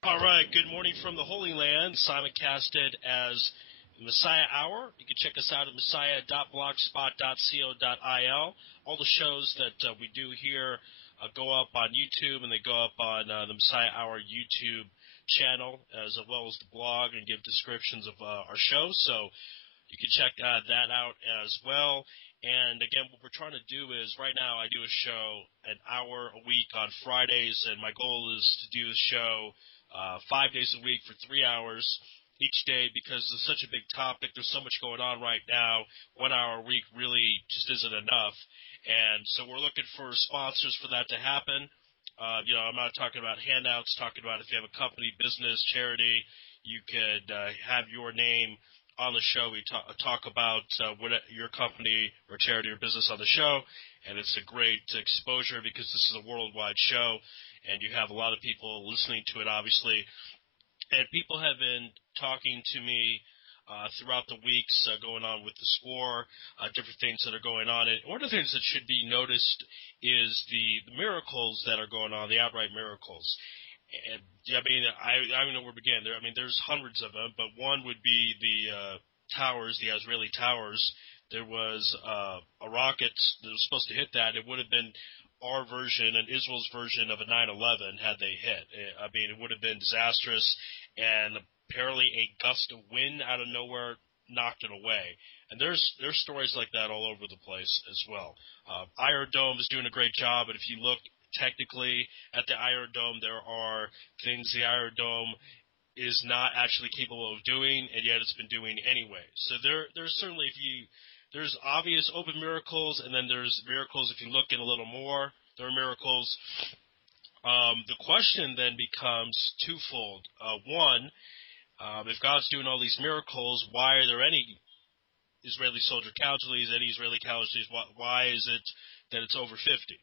All right, good morning from the Holy Land, simulcasted as Messiah Hour. You can check us out at messiah.blogspot.co.il. All the shows that we do here go up on YouTube, and they go up on the Messiah Hour YouTube channel, as well as the blog, and give descriptions of our shows. So you can check that out as well. And again, what we're trying to do is, right now I do a show an hour a week on Fridays, and my goal is to do a show 5 days a week for 3 hours each day, because it's such a big topic. There's so much going on right now. 1 hour a week really just isn't enough. And so we're looking for sponsors for that to happen. I'm not talking about handouts, talking about if you have a company, business, charity, you could have your name on the show. We talk about what your company or charity or business on the show, and it's a great exposure because this is a worldwide show, and you have a lot of people listening to it, obviously. And people have been talking to me throughout the weeks going on with the score, different things that are going on. And one of the things that should be noticed is the miracles that are going on, the outright miracles. And, I don't know where to begin. There's hundreds of them, but one would be the towers, the Israeli towers. There was a rocket that was supposed to hit that. It would have been our version and Israel's version of a 9/11 had they hit. It would have been disastrous, and apparently a gust of wind out of nowhere knocked it away. And there's stories like that all over the place as well. Iron Dome is doing a great job, but if you look technically at the Iron Dome, there are things the Iron Dome is not actually capable of doing, and yet it's been doing anyway. So there's certainly, there's obvious open miracles, and then there's miracles if you look in a little more. There are miracles. The question then becomes twofold. One, if God's doing all these miracles, why are there any Israeli soldier casualties, any Israeli casualties? Why is it that it's over 50?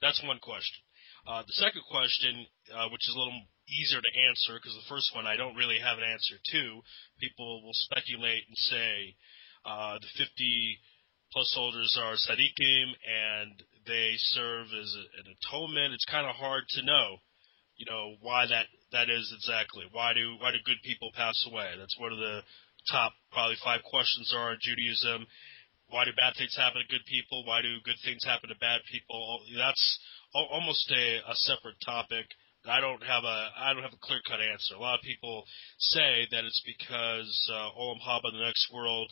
That's one question. The second question, which is a little easier to answer, because the first one I don't really have an answer to. People will speculate and say the 50-plus soldiers are tzaddikim, and they serve as an atonement. It's kind of hard to know, why that is exactly. Why do good people pass away? That's one of the top probably 5 questions are in Judaism. Why do bad things happen to good people? Why do good things happen to bad people? That's almost a separate topic. I don't have a clear-cut answer. A lot of people say that it's because Olam Haba, the next world,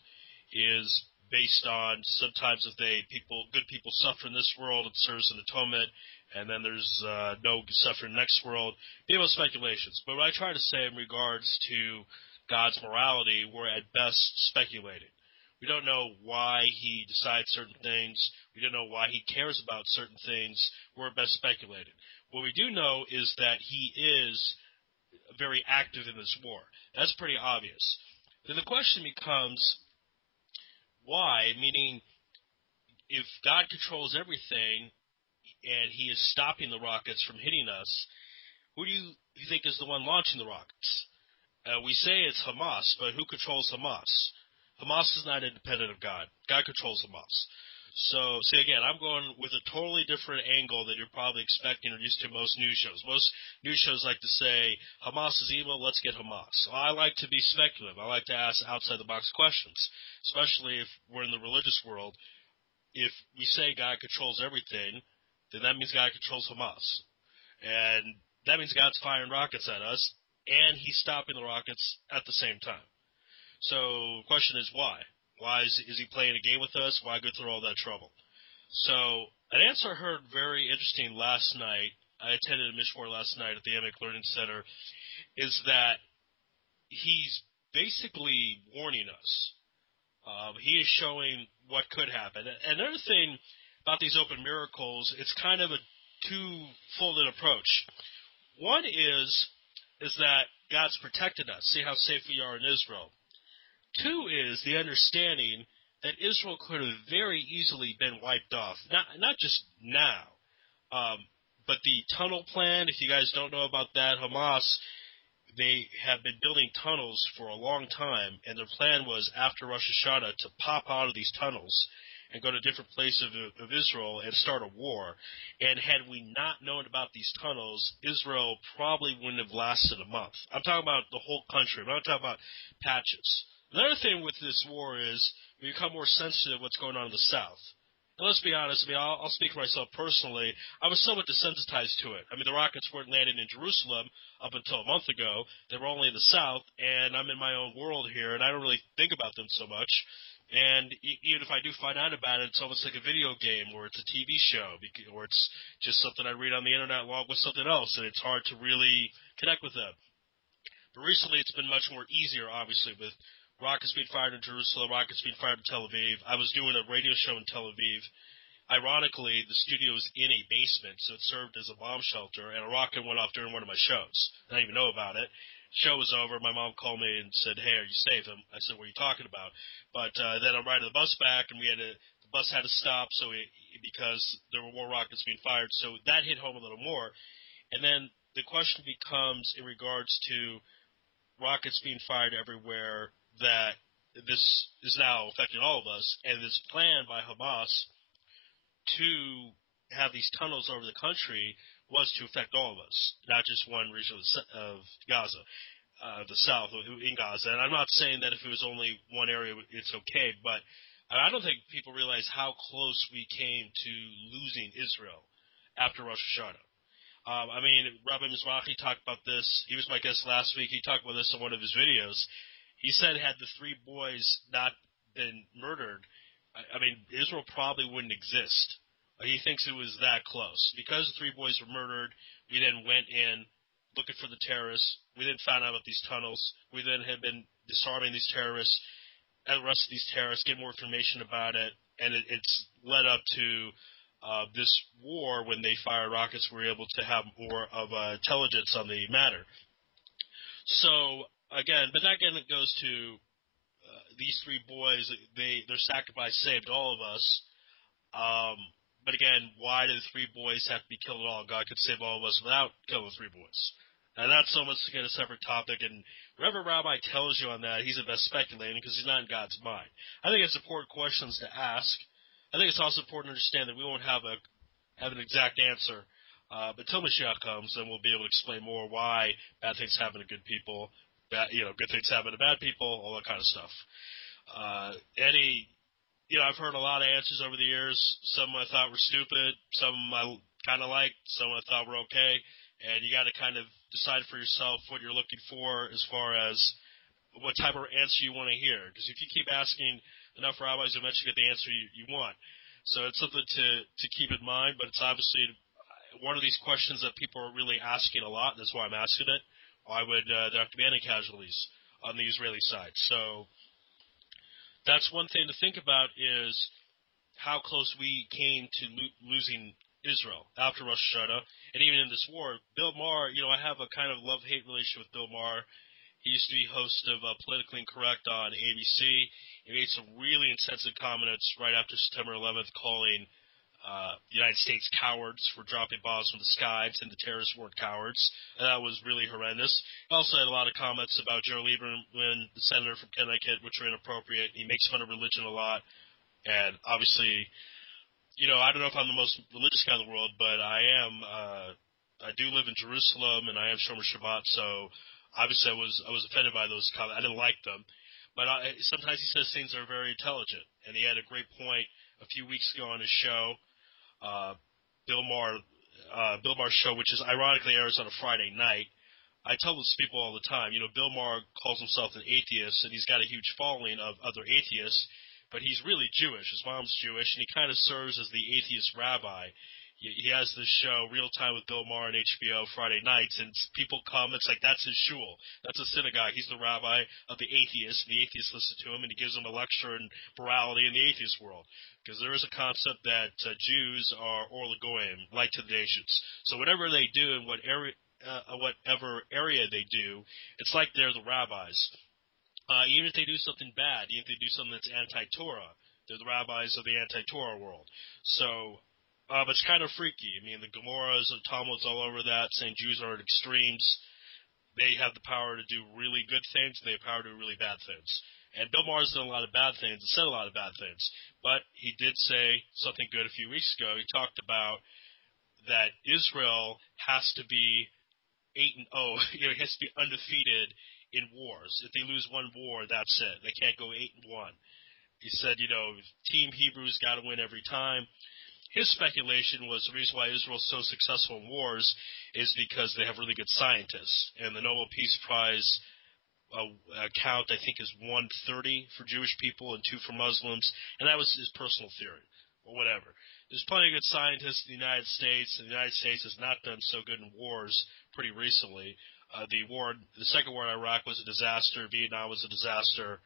is based on sometimes if good people suffer in this world, it serves an atonement, and then there's no suffering in the next world. People have speculations. But what I try to say in regards to God's morality, we're at best speculating. We don't know why he decides certain things. We don't know why he cares about certain things. We're best speculating. What we do know is that he is very active in this war. That's pretty obvious. Then the question becomes, why? Meaning, if God controls everything and he is stopping the rockets from hitting us, who do you think is the one launching the rockets? We say it's Hamas, but who controls Hamas? Hamas is not independent of God. God controls Hamas. So, see, again, I'm going with a totally different angle that you're probably expecting or used to most news shows. Most news shows like to say, Hamas is evil, let's get Hamas. So I like to be speculative. I like to ask outside-the-box questions, especially if we're in the religious world. If we say God controls everything, then that means God controls Hamas. And that means God's firing rockets at us, and he's stopping the rockets at the same time. So the question is why? Why is he playing a game with us? Why go through all that trouble? So an answer I heard very interesting last night, I attended a mishmor last night at the Emek Learning Center, is that he's basically warning us. He is showing what could happen. And another thing about these open miracles, it's kind of a two-folded approach. One is that God's protected us. See how safe we are in Israel. Two is the understanding that Israel could have very easily been wiped off. Not just now, but the tunnel plan, if you guys don't know about that, Hamas, they have been building tunnels for a long time, and their plan was after Rosh Hashanah to pop out of these tunnels and go to different places of Israel and start a war. And had we not known about these tunnels, Israel probably wouldn't have lasted a month. I'm talking about the whole country. I'm not talking about patches. Another thing with this war is we become more sensitive to what's going on in the South. And let's be honest, I mean, I'll speak for myself personally. I was somewhat desensitized to it. I mean, the rockets weren't landing in Jerusalem up until a month ago. They were only in the South, and I'm in my own world here, and I don't really think about them so much. And even if I do find out about it, it's almost like a video game, or it's a TV show, or it's just something I read on the internet along with something else, and it's hard to really connect with them. But recently, it's been much more easier, obviously, with rockets being fired in Jerusalem, rockets being fired in Tel Aviv. I was doing a radio show in Tel Aviv. Ironically, the studio was in a basement, so it served as a bomb shelter, and a rocket went off during one of my shows. I didn't even know about it. Show was over. My mom called me and said, "Hey, are you safe?" I said, "What are you talking about?" But then I'm riding the bus back, and the bus had to stop because there were more rockets being fired. So that hit home a little more. And then the question becomes in regards to rockets being fired everywhere, that this is now affecting all of us, and this plan by Hamas to have these tunnels over the country was to affect all of us, not just one region of Gaza, the south in Gaza. And I'm not saying that if it was only one area, it's okay, but I don't think people realize how close we came to losing Israel after Rosh Hashanah. I mean, Rabbi Mizrahi talked about this. He was my guest last week. He talked about this in one of his videos. He said had the three boys not been murdered, I mean, Israel probably wouldn't exist. He thinks it was that close. Because the three boys were murdered, we then went in looking for the terrorists. We then found out about these tunnels. We then had been disarming these terrorists, arrested these terrorists, get more information about it, and it's led up to this war. When they fired rockets, we were able to have more of intelligence on the matter. So, again, but that again goes to these three boys. Their sacrifice saved all of us. But again, why did the three boys have to be killed at all? God could save all of us without killing the three boys. And that's almost again a separate topic. And whatever rabbi tells you on that, he's the best speculating because he's not in God's mind. I think it's important questions to ask. I think it's also important to understand that we won't have an exact answer. But till Mashiach comes, then we'll be able to explain more why bad things happen to good people, good things happen to bad people, all that kind of stuff. I've heard a lot of answers over the years. Some I thought were stupid, some I kind of liked, some I thought were okay. And you got to kind of decide for yourself what you're looking for as far as what type of answer you want to hear. Because if you keep asking enough rabbis, you'll eventually get the answer you want. So it's something to keep in mind, but it's obviously one of these questions that people are really asking a lot, and that's why I'm asking it. Why would there have to be any casualties on the Israeli side? So that's one thing to think about, is how close we came to losing Israel after Rosh Hashanah, and even in this war. Bill Maher, I have a kind of love-hate relationship with Bill Maher. He used to be host of Politically Incorrect on ABC. He made some really insensitive comments right after September 11th, calling the United States cowards for dropping bombs from the sky, and the terrorists weren't cowards. And that was really horrendous. He also had a lot of comments about Joe Lieberman, the senator from Connecticut, which were inappropriate. He makes fun of religion a lot. And obviously, I don't know if I'm the most religious guy in the world, but I am. I do live in Jerusalem, and I am Shomer Shabbat, so obviously I was offended by those comments. I didn't like them. But sometimes he says things that are very intelligent. And he had a great point a few weeks ago on his show, Bill Maher's show, which is ironically airs on a Friday night. I tell these people all the time, Bill Maher calls himself an atheist, and he's got a huge following of other atheists, but he's really Jewish. His mom's Jewish, and he kind of serves as the atheist rabbi. He has this show, Real Time with Bill Maher on HBO, Friday nights, and people come. It's like that's his shul. That's a synagogue. He's the rabbi of the atheists, and the atheists listen to him, and he gives them a lecture on morality in the atheist world. Because there is a concept that Jews are or goyim, light to the nations. So whatever they do in whatever area they do, it's like they're the rabbis. Even if they do something bad, even if they do something that's anti-Torah, they're the rabbis of the anti-Torah world. So it's kind of freaky. I mean, the Gemaras and Talmuds all over that, saying Jews are at extremes. They have the power to do really good things, and they have the power to do really bad things. And Bill Maher's done a lot of bad things and said a lot of bad things. But he did say something good a few weeks ago. He talked about that Israel has to be 8-0. It has to be undefeated in wars. If they lose one war, that's it. They can't go 8-1. He said, Team Hebrew's got to win every time. His speculation was the reason why Israel's so successful in wars is because they have really good scientists. And the Nobel Peace Prize count, I think, is 130 for Jewish people and 2 for Muslims. And that was his personal theory, or whatever. There's plenty of good scientists in the United States, and the United States has not done so good in wars pretty recently. The Second War in Iraq was a disaster. Vietnam was a disaster.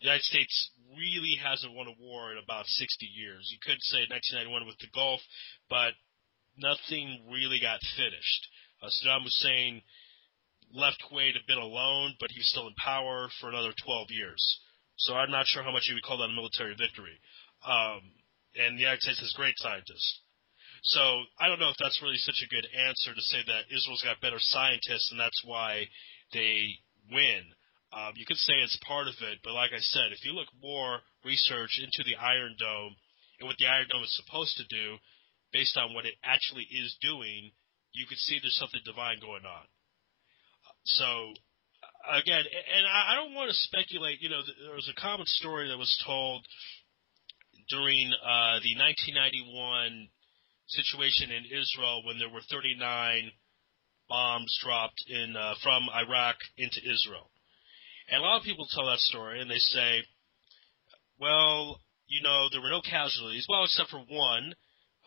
The United States really hasn't won a war in about 60 years. You could say 1991 with the Gulf, but nothing really got finished. Saddam Hussein left Kuwait a bit alone, but he was still in power for another 12 years. So I'm not sure how much you would call that a military victory. And the United States has great scientists. So I don't know if that's really such a good answer to say that Israel's got better scientists and that's why they win. You could say it's part of it, but like I said, if you look more research into the Iron Dome and what the Iron Dome is supposed to do, based on what it actually is doing, you could see there's something divine going on. So, again, and I don't want to speculate. There was a common story that was told during the 1991 situation in Israel when there were 39 bombs dropped from Iraq into Israel. And a lot of people tell that story, and they say, well, there were no casualties, well, except for one,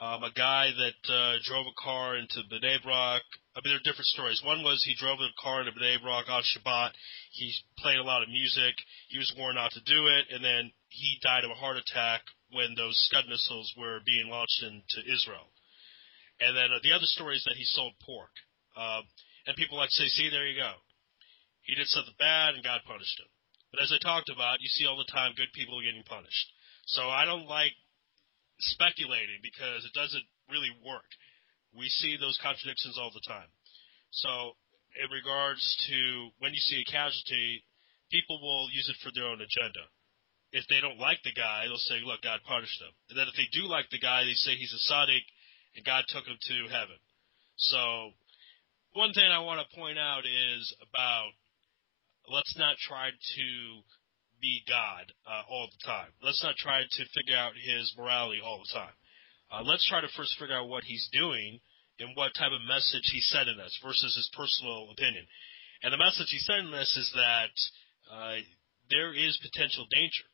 a guy that drove a car into Bnei Brak. I mean, there are different stories. One was he drove a car into Bnei Brak on Shabbat. He played a lot of music. He was warned not to do it, and then he died of a heart attack when those Scud missiles were being launched into Israel. And then the other story is that he sold pork. And people like to say, see, there you go. He did something bad, and God punished him. But as I talked about, you see all the time good people getting punished. So I don't like speculating because it doesn't really work. We see those contradictions all the time. So in regards to when you see a casualty, people will use it for their own agenda. If they don't like the guy, they'll say, look, God punished him. And then if they do like the guy, they say he's a tzaddik and God took him to heaven. So one thing I want to point out is about let's not try to be God all the time. Let's not try to figure out his morality all the time. Let's try to first figure out what he's doing and what type of message he's sending us versus his personal opinion. And the message he's sending us is that there is potential danger.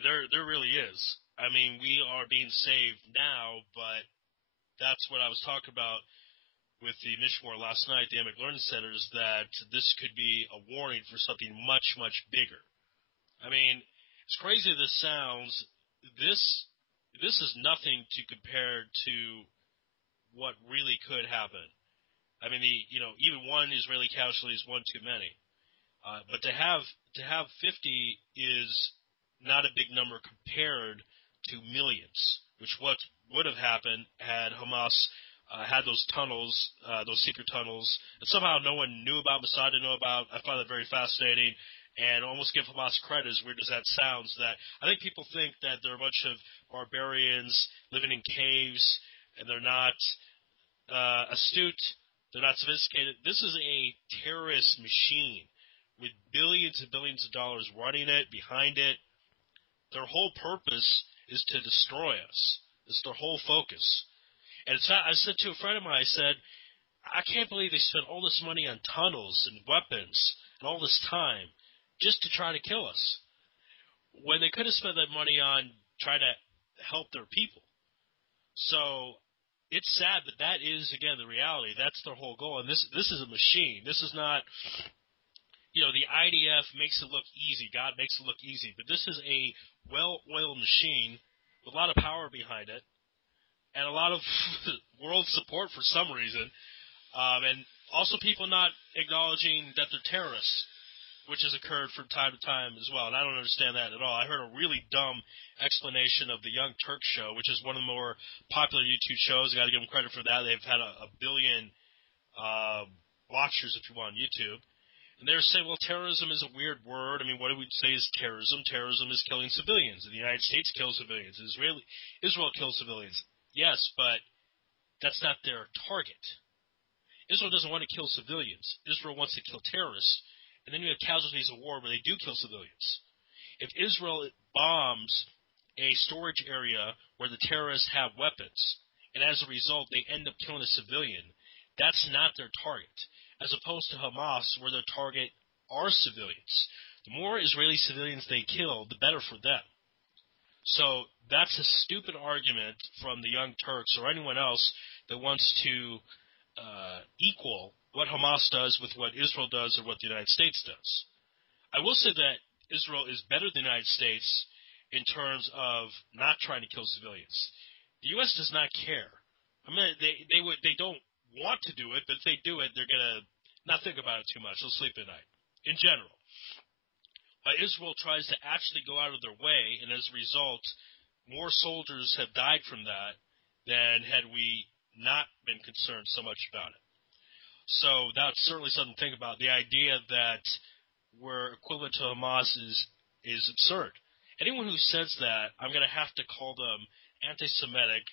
There really is. I mean, we are being saved now, but that's what I was talking about with the Mishmor last night, the Emic Learning Center, is that this could be a warning for something much, much bigger. I mean, as crazy as this sounds, this is nothing to compare to what really could happen. I mean, even one Israeli casualty is one too many. But to have 50 is not a big number compared to millions, which what would have happened had Hamas had those tunnels, those secret tunnels, that somehow no one knew about, Mossad didn't know about. I find that very fascinating, and almost give Hamas credit, as weird as that sounds, that I think people think that they're a bunch of barbarians living in caves, and they're not astute, they're not sophisticated. This is a terrorist machine with billions and billions of dollars running it, behind it. Their whole purpose is to destroy us. It's their whole focus. And I said to a friend of mine, I said, I can't believe they spent all this money on tunnels and weapons and all this time just to try to kill us, when they could have spent that money on trying to help their people. So it's sad, but that is, again, the reality. That's their whole goal. And this is a machine. This is not, the IDF makes it look easy. God makes it look easy. But this is a well-oiled machine with a lot of power behind it, and a lot of world support for some reason, and also people not acknowledging that they're terrorists, which has occurred from time to time as well, and I don't understand that at all. I heard a really dumb explanation of the Young Turks show, which is one of the more popular YouTube shows. I got to give them credit for that. They've had a billion watchers, if you want, on YouTube. And they're saying, well, terrorism is a weird word. I mean, what do we say is terrorism? Terrorism is killing civilians. The United States kills civilians. Israel kills civilians. Yes, but that's not their target. Israel doesn't want to kill civilians. Israel wants to kill terrorists. And then you have casualties of war where they do kill civilians. If Israel bombs a storage area where the terrorists have weapons, and as a result they end up killing a civilian, that's not their target. As opposed to Hamas, where their target are civilians. The more Israeli civilians they kill, the better for them. So that's a stupid argument from the Young Turks or anyone else that wants to equal what Hamas does with what Israel does or what the United States does. I will say that Israel is better than the United States in terms of not trying to kill civilians. The U.S. does not care. I mean, they don't want to do it, but if they do it, they're going to not think about it too much. They'll sleep at night, in general. Israel tries to actually go out of their way, and as a result, more soldiers have died from that than had we not been concerned so much about it. So that's certainly something to think about. The idea that we're equivalent to Hamas is absurd. Anyone who says that, I'm going to have to call them anti-Semitic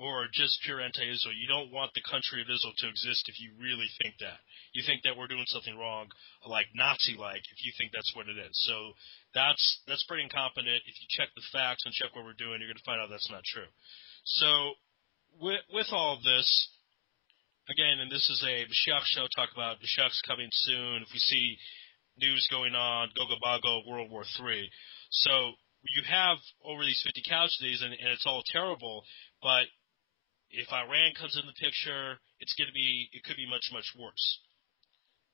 or just pure anti-Israel. You don't want the country of Israel to exist if you really think that. You think that we're doing something wrong, like Nazi-like, if you think that's what it is. So that's pretty incompetent. If you check the facts and check what we're doing, you're going to find out that's not true. So with all of this, again, and this is a Mashiach show, talk about Mashiach's coming soon. If we see news going on, Gogo-Bago, World War III. So you have over these 50 casualties, and it's all terrible, but if Iran comes in the picture, it could be much, much worse.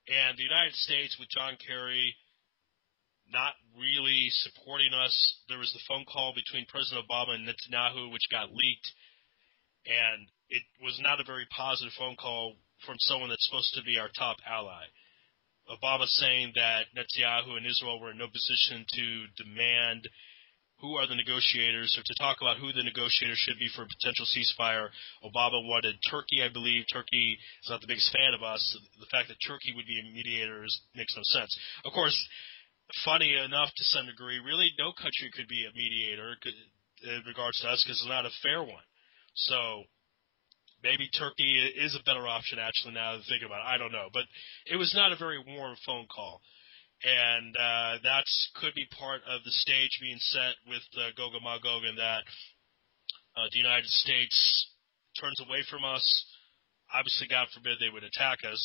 And the United States, with John Kerry not really supporting us, there was the phone call between President Obama and Netanyahu, which got leaked, and it was not a very positive phone call from someone that's supposed to be our top ally. Obama saying that Netanyahu and Israel were in no position to demand who are the negotiators, or to talk about who the negotiators should be for a potential ceasefire. Obama wanted Turkey, I believe. Turkey is not the biggest fan of us. The fact that Turkey would be a mediator makes no sense. Of course, funny enough to some degree, really no country could be a mediator in regards to us because it's not a fair one. So maybe Turkey is a better option, actually, now that I think about it. I don't know. But it was not a very warm phone call. And that could be part of the stage being set with Gog and Magog, and that the United States turns away from us. Obviously, God forbid they would attack us.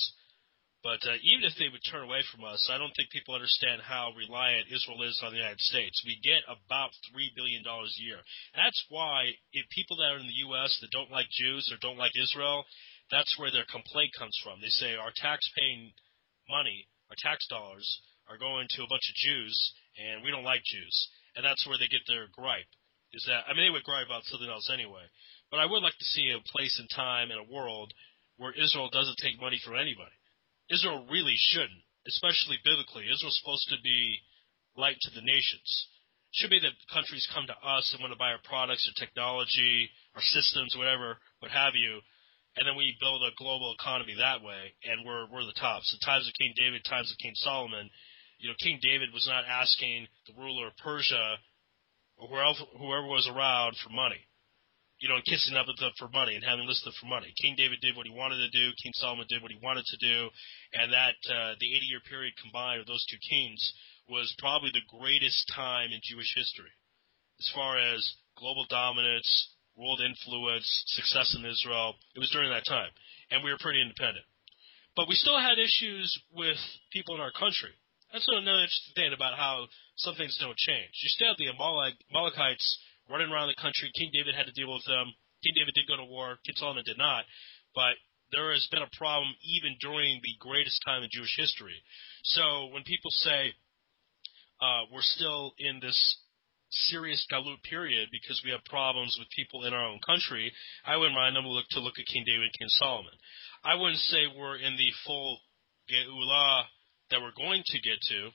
But even if they would turn away from us, I don't think people understand how reliant Israel is on the United States. We get about $3 billion a year. That's why if people that are in the U.S. that don't like Jews or don't like Israel, that's where their complaint comes from. They say our tax-paying money, our tax dollars, are going to a bunch of Jews, and we don't like Jews. And that's where they get their gripe. They would gripe about something else anyway. But I would like to see a place and time and a world where Israel doesn't take money from anybody. Israel really shouldn't, especially biblically. Israel's supposed to be light to the nations. It should be that countries come to us and want to buy our products or technology, our systems, whatever, what have you, and then we build a global economy that way, and we're the tops. The times of King David, times of King Solomon, King David was not asking the ruler of Persia or whoever was around for money. And kissing up with them for money and having listed for money. King David did what he wanted to do. King Solomon did what he wanted to do. And that the 80-year period combined of those two kings was probably the greatest time in Jewish history. As far as global dominance, world influence, success in Israel, it was during that time. And we were pretty independent. But we still had issues with people in our country. That's another interesting thing about how some things don't change. You still have the Amalekites running around the country. King David had to deal with them. King David did go to war. King Solomon did not. But there has been a problem even during the greatest time in Jewish history. So when people say we're still in this serious galut period because we have problems with people in our own country, I would remind them to look at King David and King Solomon. I wouldn't say we're in the full Geulah that we're going to get to,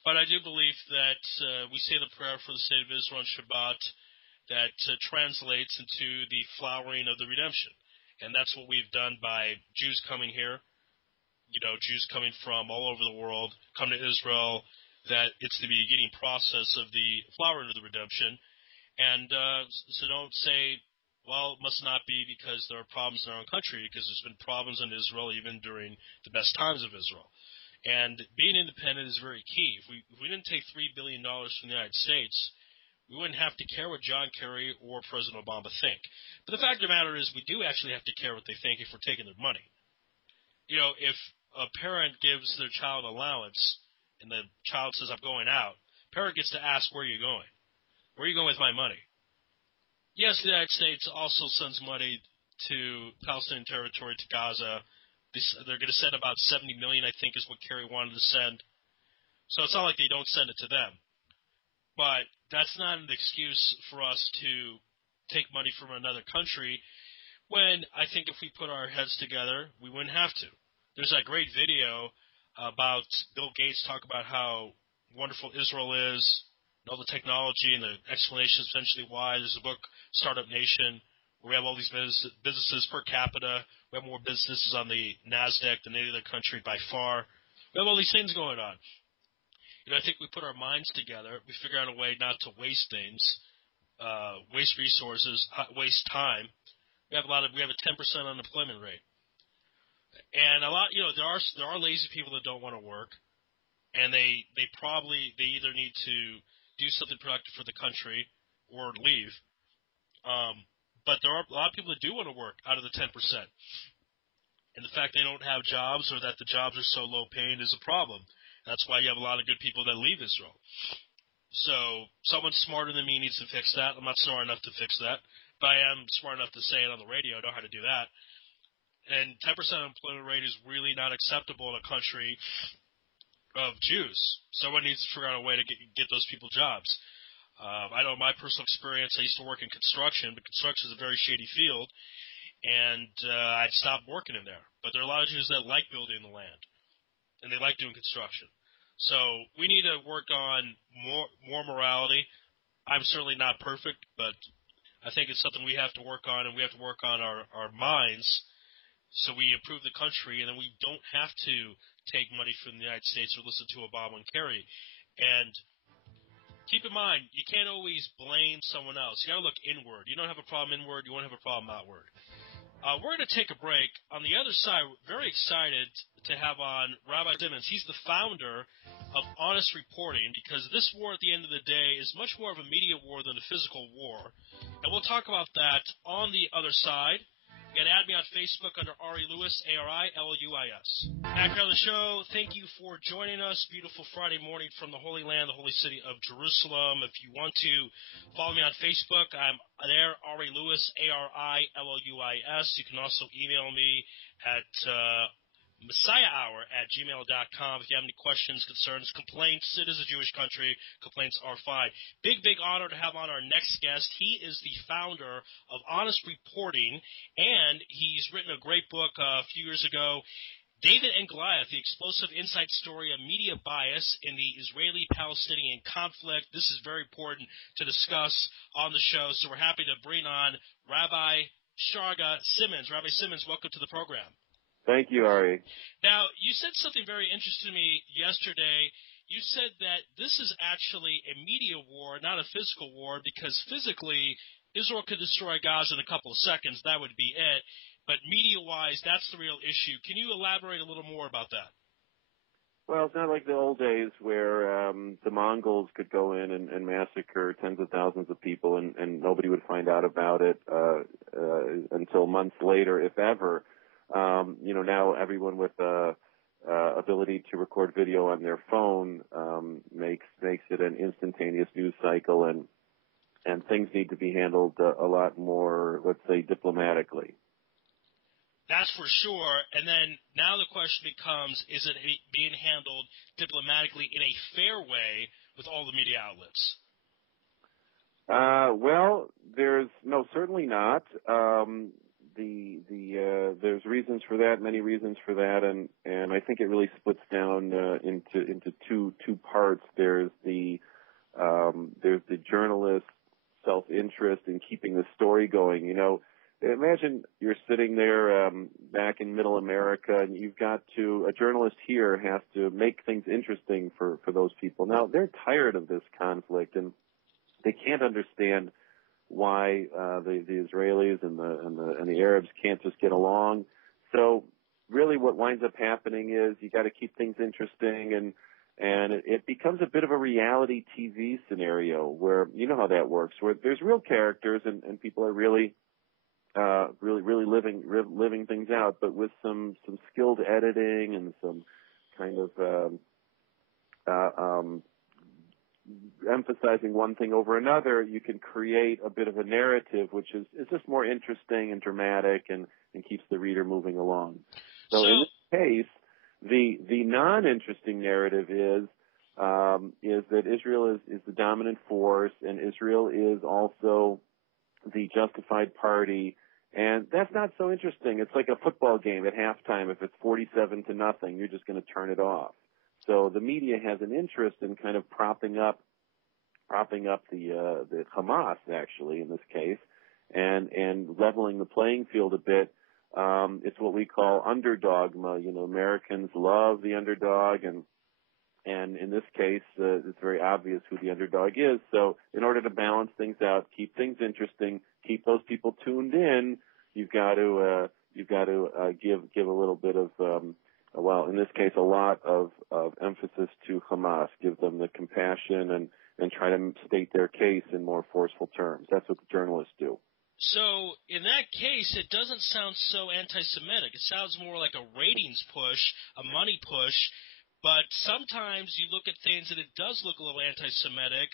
but I do believe that we say the prayer for the state of Israel on Shabbat that translates into the flowering of the redemption. And that's what we've done by Jews coming here, Jews coming from all over the world come to Israel, that it's the beginning process of the flower of the redemption. And so don't say, well, it must not be because there are problems in our own country, because there's been problems in Israel even during the best times of Israel. And being independent is very key. If we didn't take $3 billion from the United States, we wouldn't have to care what John Kerry or President Obama think. But the fact of the matter is we do actually have to care what they think if we're taking their money. If a parent gives their child allowance and the child says, I'm going out, parent gets to ask, where are you going? Where are you going with my money? Yes, the United States also sends money to Palestinian territory, to Gaza. They're going to send about $70 million, I think, is what Kerry wanted to send. So it's not like they don't send it to them. But that's not an excuse for us to take money from another country when I think if we put our heads together, we wouldn't have to. There's that great video about Bill Gates talk about how wonderful Israel is, and all the technology and the explanations essentially why. There's a book, Startup Nation, where we have all these businesses per capita. We have more businesses on the NASDAQ than any other country by far. We have all these things going on. I think we put our minds together. We figure out a way not to waste things, waste resources, waste time. We have a 10% unemployment rate. And a lot, there are lazy people that don't want to work, and they either need to do something productive for the country or leave. But there are a lot of people that do want to work out of the 10%. And the fact they don't have jobs or that the jobs are so low paying is a problem. That's why you have a lot of good people that leave Israel. So someone smarter than me needs to fix that. I'm not smart enough to fix that, but I am smart enough to say it on the radio. I know how to do that. And 10% unemployment rate is really not acceptable in a country of Jews. Someone needs to figure out a way to get those people jobs. I know in my personal experience, I used to work in construction, but construction is a very shady field, and I stopped working in there. But there are a lot of Jews that like building the land, and they like doing construction. So we need to work on more morality. I'm certainly not perfect, but I think it's something we have to work on, and we have to work on our minds so we improve the country, and then we don't have to take money from the United States or listen to Obama and Kerry. And keep in mind, you can't always blame someone else. You got to look inward. You don't have a problem inward, you won't have a problem outward. We're going to take a break. On the other side, we're very excited to have on Rabbi Simmons. He's the founder of Honest Reporting, because this war at the end of the day is much more of a media war than a physical war. And we'll talk about that on the other side. You can add me on Facebook under Ari Louis, ARILUIS. Back on the show, thank you for joining us. Beautiful Friday morning from the Holy Land, the holy city of Jerusalem. If you want to follow me on Facebook, I'm there, Ari Louis, ARILUIS. You can also email me at messiahhour@gmail.com. If you have any questions, concerns, complaints, it is a Jewish country. Complaints are fine. Big honor to have on our next guest. He is the founder of Honest Reporting, and he's written a great book a few years ago, David and Goliath, the explosive inside story of media bias in the Israeli-Palestinian conflict. This is very important to discuss on the show, so we're happy to bring on Rabbi Shraga Simmons. Rabbi Simmons, welcome to the program. Thank you, Ari. Now, you said something very interesting to me yesterday. You said that this is actually a media war, not a physical war, because physically Israel could destroy Gaza in a couple of seconds. That would be it. But media-wise, that's the real issue. Can you elaborate a little more about that? Well, it's not like the old days where the Mongols could go in and massacre tens of thousands of people and nobody would find out about it until months later, if ever. Now everyone with ability to record video on their phone makes it an instantaneous news cycle, and things need to be handled a lot more, let's say, diplomatically. That's for sure. And then now the question becomes, is it being handled diplomatically in a fair way with all the media outlets? Well, certainly not. There's reasons for that, many reasons for that, and I think it really splits down into two parts. There's the journalist self-interest in keeping the story going. imagine you're sitting there back in Middle America, and a journalist here has to make things interesting for those people. Now they're tired of this conflict, and they can't understand why the Israelis and the Arabs can't just get along. So really, what winds up happening is you got to keep things interesting, and it becomes a bit of a reality TV scenario where you know how that works, where there's real characters and people are really living things out, but with some skilled editing and some kind of emphasizing one thing over another, you can create a bit of a narrative which is just more interesting and dramatic and keeps the reader moving along. So in this case, the non-interesting narrative is that Israel is the dominant force, and Israel is also the justified party, and that's not so interesting. It's like a football game at halftime. If it's 47-0, you're just going to turn it off. So the media has an interest in kind of propping up the Hamas, actually, in this case, and leveling the playing field a bit. It's what we call underdogma. You know, Americans love the underdog, and in this case, it's very obvious who the underdog is. So in order to balance things out, keep things interesting, keep those people tuned in, you've got to give a little bit of in this case, a lot of emphasis to Hamas, give them the compassion and try to state their case in more forceful terms. That's what the journalists do. So in that case, it doesn't sound so anti-Semitic. It sounds more like a ratings push, a money push. But sometimes you look at things and it does look a little anti-Semitic.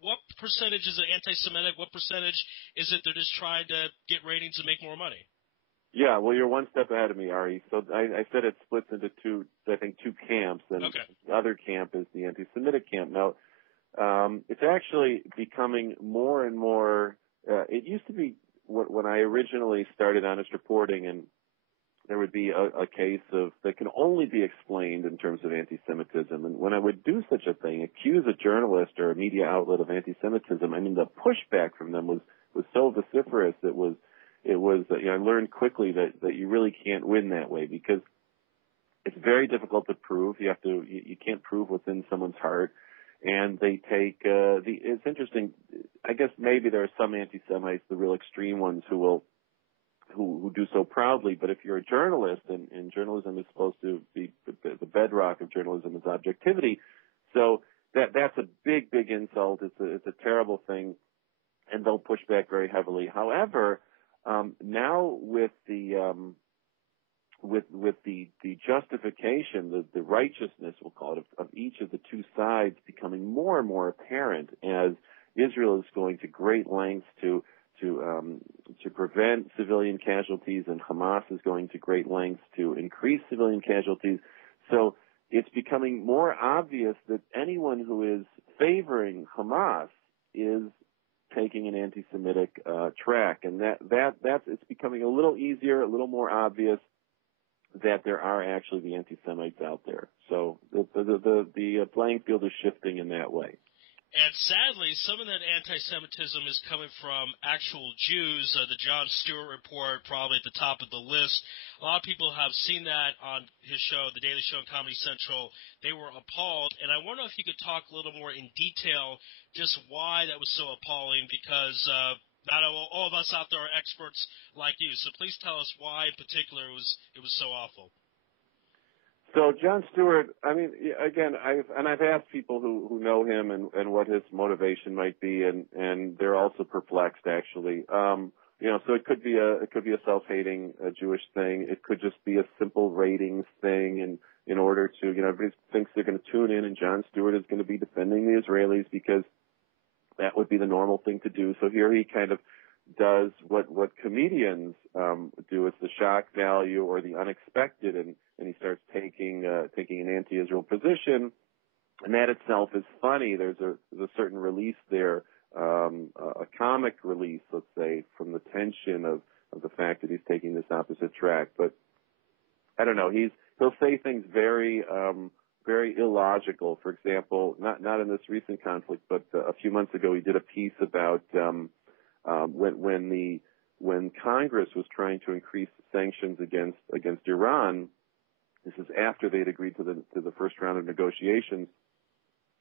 What percentage is it anti-Semitic? What percentage is it they're just trying to get ratings and make more money? Yeah, well, you're one step ahead of me, Ari. So I said it splits into two camps, and okay. The other camp is the anti-Semitic camp. Now, it's actually becoming more and more. It used to be when I originally started honest reporting, and there would be a case that can only be explained in terms of anti-Semitism. And when I would do such a thing, accuse a journalist or a media outlet of anti-Semitism, I mean, the pushback from them was so vociferous. I learned quickly that you really can't win that way, because it's very difficult to prove. You can't prove what's in someone's heart. And they take, it's interesting. I guess maybe there are some anti-Semites, the real extreme ones, who do so proudly. But if you're a journalist, and journalism is supposed to be the bedrock of journalism is objectivity, so that's a big insult. It's a terrible thing, and they'll push back very heavily. However, now with the justification, the righteousness, we'll call it, of each of the two sides becoming more and more apparent, as Israel is going to great lengths to prevent civilian casualties, and Hamas is going to great lengths to increase civilian casualties. So it's becoming more obvious that anyone who is favoring Hamas is taking an anti-Semitic track, and that's it's becoming a little easier, a little more obvious that there are actually the anti-Semites out there. So the playing field is shifting in that way. And sadly, some of that anti-Semitism is coming from actual Jews. The Jon Stewart report, probably at the top of the list. A lot of people have seen that on his show, The Daily Show on Comedy Central. They were appalled. And I wonder if you could talk a little more in detail just why that was so appalling, because not all of us out there are experts like you. So please tell us why in particular it was so awful. So Jon Stewart, I mean, again, I've asked people who know him and what his motivation might be, and they're also perplexed, actually. So it could be a self-hating Jewish thing. It could just be a simple ratings thing, and in order to, everybody thinks they're going to tune in, and Jon Stewart is going to be defending the Israelis because that would be the normal thing to do. So here he kind of does what comedians do. It's the shock value or the unexpected, and he starts taking an anti-Israel position, and that itself is funny. There's a certain release there, a comic release, let's say, from the tension of the fact that he's taking this opposite track. But I don't know. He'll say things very illogical. For example, not in this recent conflict, but a few months ago, he did a piece about when when Congress was trying to increase sanctions against Iran. This is after they'd agreed to the first round of negotiations.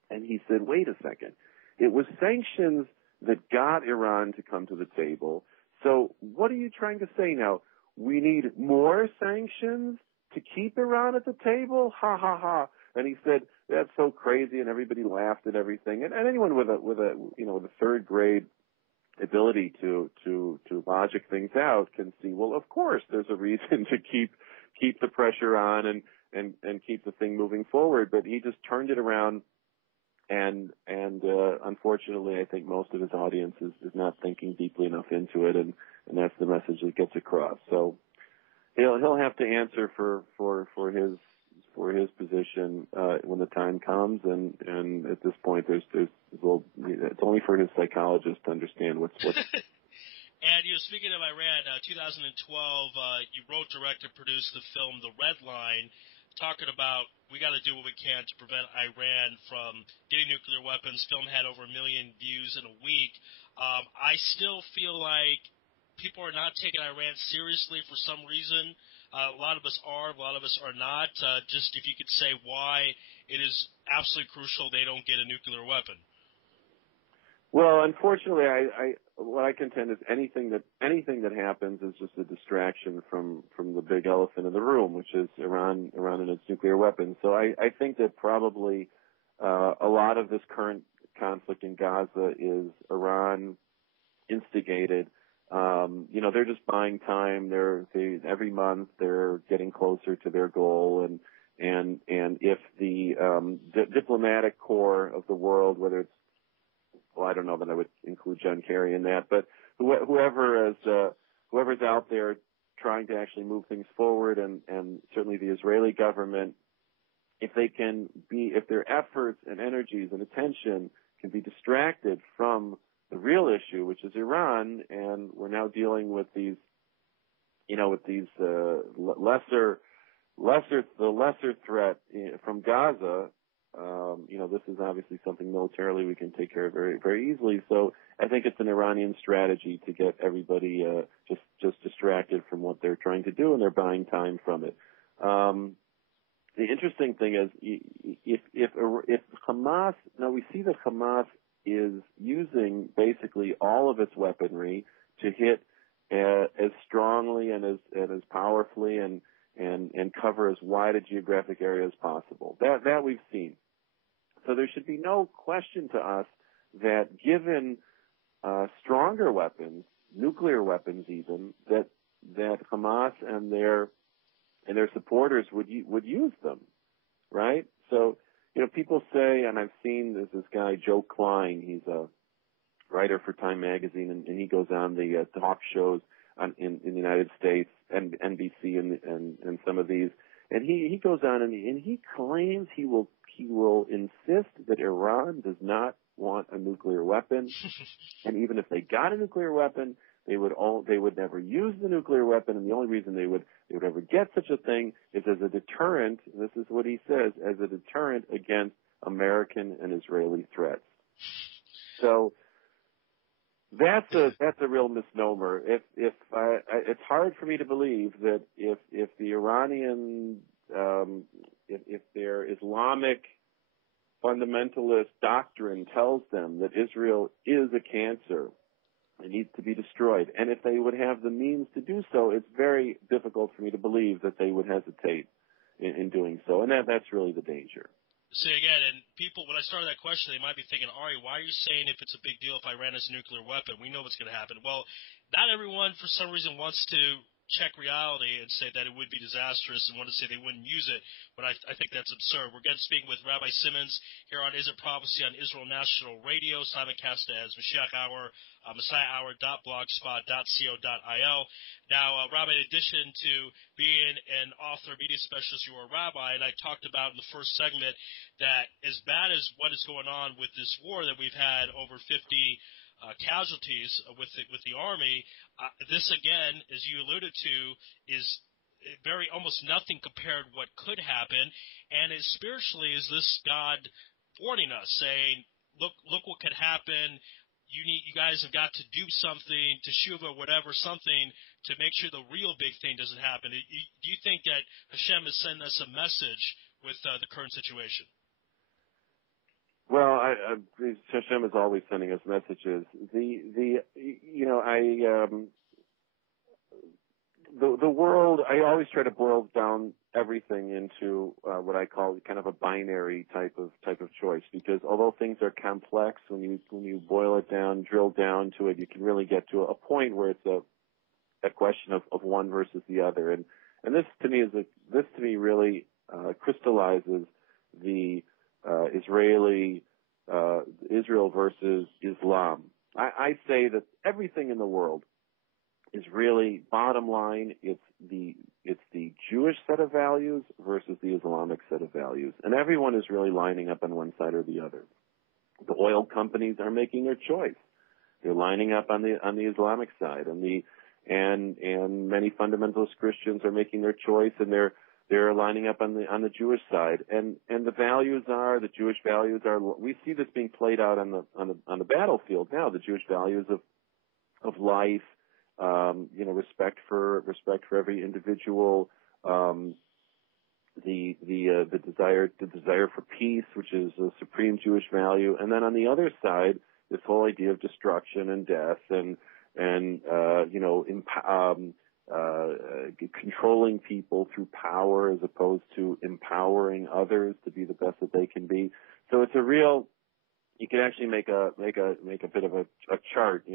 And he said, wait a second. It was sanctions that got Iran to come to the table. So what are you trying to say now? We need more sanctions to keep Iran at the table? Ha, ha, ha. And he said, that's so crazy, and everybody laughed at everything. And anyone with a third grade ability to logic things out can see, well, of course there's a reason to keep the pressure on and keep the thing moving forward. But he just turned it around, and unfortunately, I think most of his audience is not thinking deeply enough into it, and that's the message that gets across. So he'll have to answer for his position when the time comes, and at this point, it's only for his psychologist to understand what's. And speaking of Iran, 2012, you wrote, directed, produced the film The Red Line, talking about we got to do what we can to prevent Iran from getting nuclear weapons. Film had over 1 million views in a week. I still feel like people are not taking Iran seriously for some reason. A lot of us are, a lot of us are not. Just if you could say why it is absolutely crucial they don't get a nuclear weapon. Well, unfortunately, what I contend is anything that happens is just a distraction from the big elephant in the room, which is Iran and its nuclear weapons. So I think that probably a lot of this current conflict in Gaza is Iran instigated. They're just buying time. Every month they're getting closer to their goal, and if the diplomatic corps of the world, whether it's, well, I don't know that I would include John Kerry in that, but whoever's out there trying to actually move things forward, and certainly the Israeli government, if their efforts and energies and attention can be distracted from the real issue, which is Iran, and we're now dealing with these lesser threat from Gaza. This is obviously something militarily we can take care of very, very easily. So I think it's an Iranian strategy to get everybody just distracted from what they're trying to do, and they're buying time from it. The interesting thing is if Hamas, now we see that Hamas is using basically all of its weaponry to hit as strongly and as powerfully and cover as wide a geographic area as possible. That we've seen. So there should be no question to us that given stronger weapons, nuclear weapons even, that Hamas and their supporters would use them, right? So people say, and I've seen this guy Joe Klein. He's a writer for Time magazine, and he goes on the talk shows in the United States and NBC and some of these, and he goes on and he claims he will insist that Iran does not want a nuclear weapon, and even if they got a nuclear weapon, they would never use the nuclear weapon, and the only reason they would ever get such a thing is as a deterrent. This is what he says, as a deterrent against American and Israeli threats. So that's a real misnomer. It's hard for me to believe that if the Iranian if their Islamic fundamentalist doctrine tells them that Israel is a cancer, it needs to be destroyed, and if they would have the means to do so, it's very difficult for me to believe that they would hesitate in doing so, and that's really the danger. See, again, and people, when I started that question, they might be thinking, Ari, why are you saying if it's a big deal if Iran has a nuclear weapon? We know what's going to happen. Well, not everyone, for some reason, wants to check reality and say that it would be disastrous and want to say they wouldn't use it, but I think that's absurd. We're going to speak with Rabbi Simmons here on Is It Prophecy on Israel National Radio, simulcast as Mashiach Hour, messiahhour.blogspot.co.il. Now, Rabbi, in addition to being an author, media specialist, you are a rabbi, and I talked about in the first segment that as bad as what is going on with this war that we've had over 50 casualties with the army, this again, as you alluded to, is very almost nothing compared to what could happen. And spiritually, is this God warning us, saying, look what could happen? you guys have got to do something, teshuva, whatever, something to make sure the real big thing doesn't happen. Do you think that Hashem is sending us a message with the current situation? Well, Hashem is always sending us messages. The world, I always try to boil down everything into what I call kind of a binary type of choice, because although things are complex, when you boil it down, drill down to it, you can really get to a point where it's a question of one versus the other. And this to me really crystallizes the Israel versus Islam. I say that everything in the world is really, bottom line, it's the Jewish set of values versus the Islamic set of values, and everyone is really lining up on one side or the other. The oil companies are making their choice; they're lining up on the Islamic side, and many fundamentalist Christians are making their choice, and they're lining up on the Jewish side, and the Jewish values are. We see this being played out on the battlefield now. The Jewish values of life. Respect for every individual, the desire for peace, which is a supreme Jewish value, and then on the other side, this whole idea of destruction and death and controlling people through power as opposed to empowering others to be the best that they can be. So it's a real. You can actually make a bit of a chart,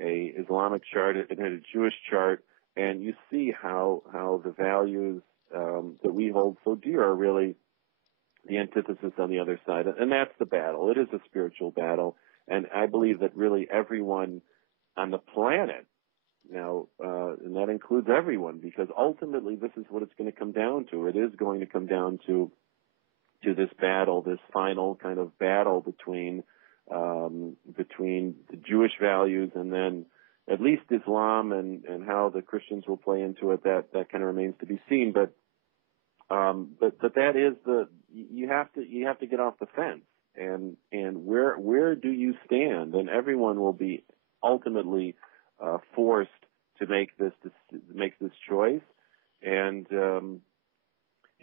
a Islamic chart and a Jewish chart, and you see how the values that we hold so dear are really the antithesis on the other side. And that's the battle. It is a spiritual battle, and I believe that really everyone on the planet now, and that includes everyone, because ultimately this is what it's going to come down to. It is going to come down to this battle, this final kind of battle between the Jewish values and then at least Islam, and how the Christians will play into it. That kind of remains to be seen. But that is you have to get off the fence, and where do you stand? And everyone will be ultimately forced to make this choice. And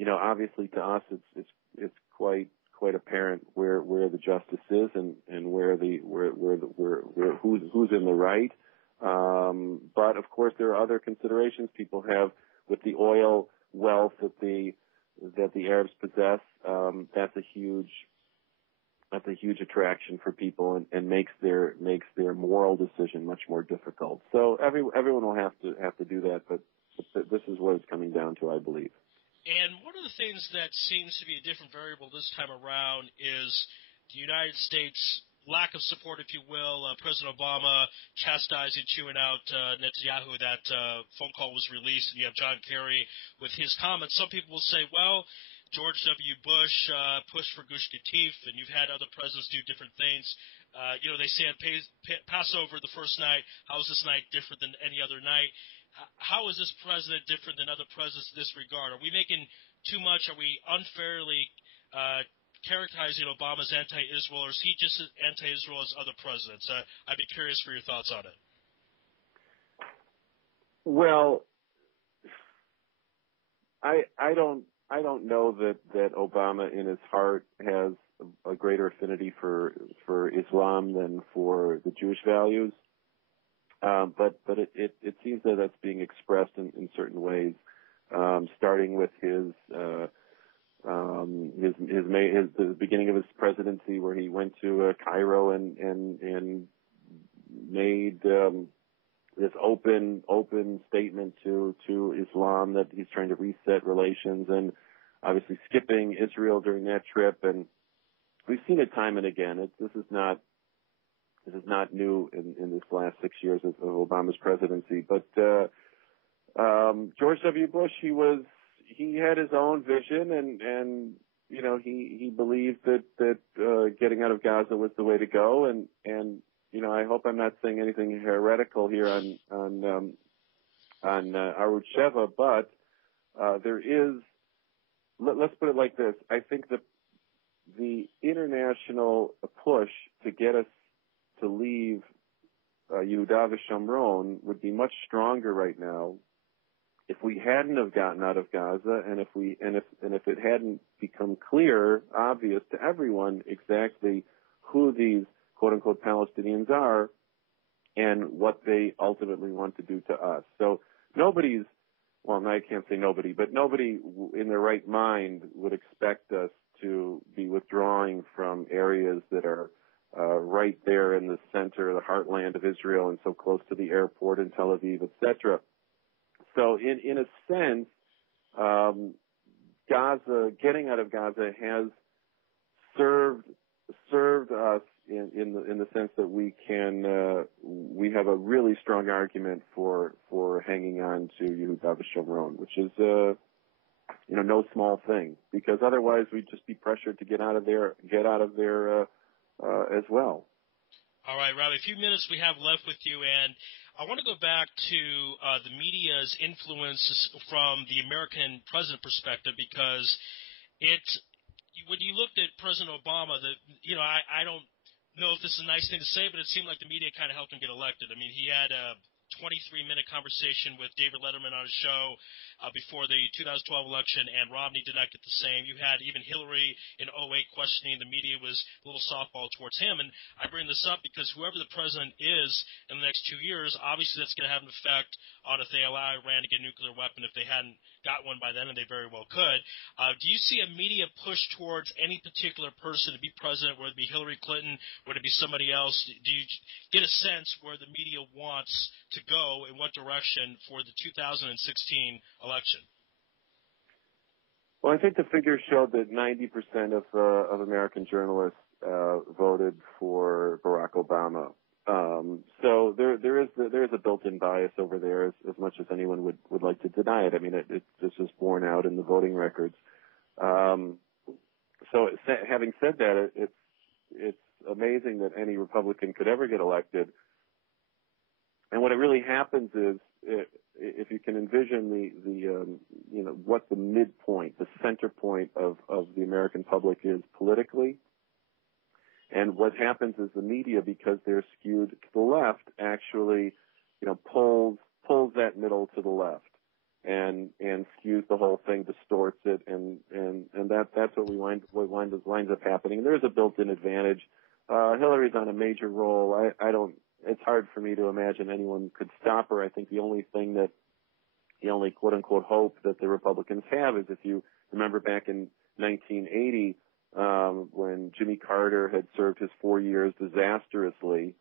obviously to us it's quite apparent where the justice is and where who's in the right. But of course there are other considerations people have with the oil wealth that the Arabs possess. That's a huge attraction for people and makes their moral decision much more difficult. So everyone will have to do that, but this is what it's coming down to, I believe. And one of the things that seems to be a different variable this time around is the United States' lack of support, if you will. President Obama chastising, chewing out Netanyahu. That phone call was released, and you have John Kerry with his comments. Some people will say, well, George W. Bush pushed for Gush Katif, and you've had other presidents do different things. They say on Passover the first night, how is this night different than any other night? How is this president different than other presidents in this regard? Are we making too much? Are we unfairly characterizing Obama as anti-Israel, or is he just as anti-Israel as other presidents? I'd be curious for your thoughts on it. Well, I don't know that Obama in his heart has a greater affinity for Islam than for the Jewish values. But it seems that that's being expressed in certain ways, starting with the beginning of his presidency, where he went to Cairo and made this open statement to Islam that he's trying to reset relations, and obviously skipping Israel during that trip. And we've seen it time and again. This is not new in this last 6 years of Obama's presidency. But George W. Bush, he had his own vision, and he believed that getting out of Gaza was the way to go. And I hope I'm not saying anything heretical here on Arutz Sheva, but there is. Let's put it like this: I think the international push to get us Yehuda v'Shomron would be much stronger right now if we hadn't have gotten out of Gaza, and if it hadn't become clear, obvious to everyone exactly who these quote unquote Palestinians are and what they ultimately want to do to us. So I can't say nobody, but nobody in their right mind would expect us to be withdrawing from areas that are right there in the center, the heartland of Israel, and so close to the airport in Tel Aviv, etc. So in a sense, Gaza, getting out of Gaza has served us in the sense that we have a really strong argument for hanging on to Yehuda v'Shomron, which is no small thing, because otherwise we'd just be pressured to get out of there as well. All right, Rabbi, a few minutes we have left with you, and I want to go back to the media's influence from the American president perspective, because when you looked at President Obama, I don't know if this is a nice thing to say, but it seemed like the media kind of helped him get elected. I mean, he had a 23-minute conversation with David Letterman on his show before the 2012 election, and Romney did not get the same. You had even Hillary in 2008 questioning. The media was a little softball towards him, and I bring this up because whoever the president is in the next 2 years, obviously that's going to have an effect on if they allow Iran to get a nuclear weapon, if they hadn't got one by then, and they very well could. Do you see a media push towards any particular person to be president, whether it be Hillary Clinton, would it be somebody else? Do you get a sense where the media wants to go, in what direction, for the 2016 election? Well, I think the figures showed that 90% of American journalists voted for Barack Obama. So there is a built-in bias over there, as much as anyone would like to deny it. I mean, it's just borne out in the voting records. So having said that, it's amazing that any Republican could ever get elected. And what it really happens is, if you can envision what the midpoint, the center point of the American public is politically, and what happens is the media, because they're skewed to the left, actually, pulls that middle to the left, and skews the whole thing, distorts it, and that's what winds up happening. There's a built-in advantage. Hillary's on a major role. It's hard for me to imagine anyone could stop her. I think the only quote unquote hope that the Republicans have is, if you remember back in 1980, when Jimmy Carter had served his 4 years disastrously,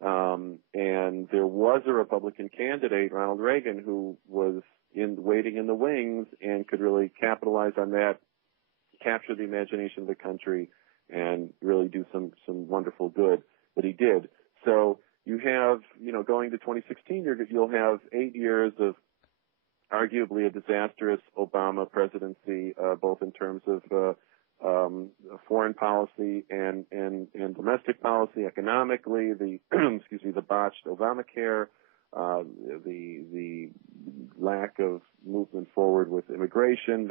and there was a Republican candidate, Ronald Reagan, who was waiting in the wings and could really capitalize on that, capture the imagination of the country, and really do some wonderful good that he did. So you have, going to 2016, you'll have 8 years of arguably a disastrous Obama presidency, both in terms of foreign policy and domestic policy, economically, the the botched Obamacare, the lack of movement forward with immigration.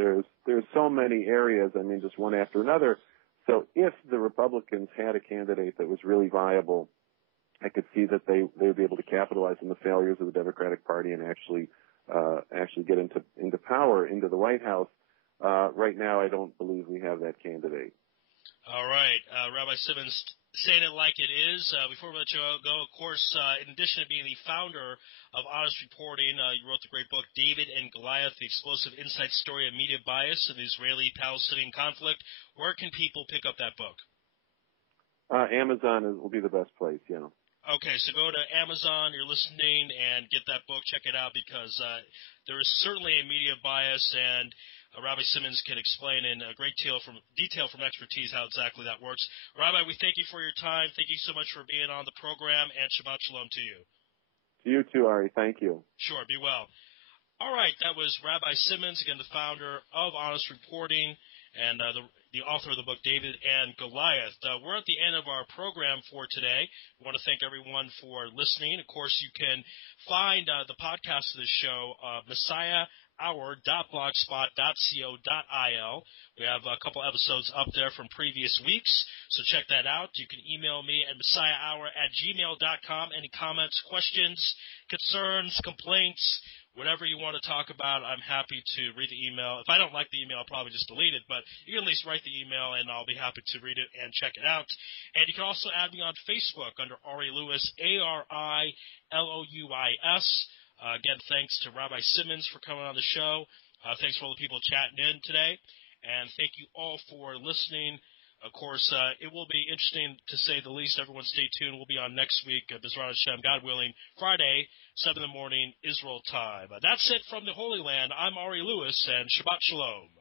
There's so many areas. I mean, just one after another. So if the Republicans had a candidate that was really viable, I could see that they would be able to capitalize on the failures of the Democratic Party and actually get into power, into the White House. Right now, I don't believe we have that candidate. All right, Rabbi Simmons, saying it like it is. Before we let you go, of course, in addition to being the founder of Honest Reporting, you wrote the great book David and Goliath: The Explosive Inside Story of Media Bias in the Israeli-Palestinian Conflict. Where can people pick up that book? Amazon will be the best place, Okay, so go to Amazon, you're listening, and get that book. Check it out, because there is certainly a media bias, and Rabbi Simmons can explain in a great deal from expertise how exactly that works. Rabbi, we thank you for your time. Thank you so much for being on the program, and Shabbat Shalom to you. To you too, Ari. Thank you. Sure, be well. All right, that was Rabbi Simmons, again, the founder of Honest Reporting, and the author of the book David and Goliath. We're at the end of our program for today. We want to thank everyone for listening. Of course, you can find the podcast of this show, Messiah messiahhour.blogspot.co.il. We have a couple episodes up there from previous weeks, so check that out. You can email me at messiahhour@gmail.com. Any comments, questions, concerns, complaints, whatever you want to talk about, I'm happy to read the email. If I don't like the email, I'll probably just delete it, but you can at least write the email, and I'll be happy to read it and check it out. And you can also add me on Facebook under Ari Louis, ARILOUIS. Again, thanks to Rabbi Simmons for coming on the show. Thanks for all the people chatting in today. And thank you all for listening. Of course, it will be interesting to say the least. Everyone stay tuned. We'll be on next week, Bezrat Hashem, God willing, Friday, 7 in the morning, Israel time. That's it from the Holy Land. I'm Ari Louis, and Shabbat Shalom.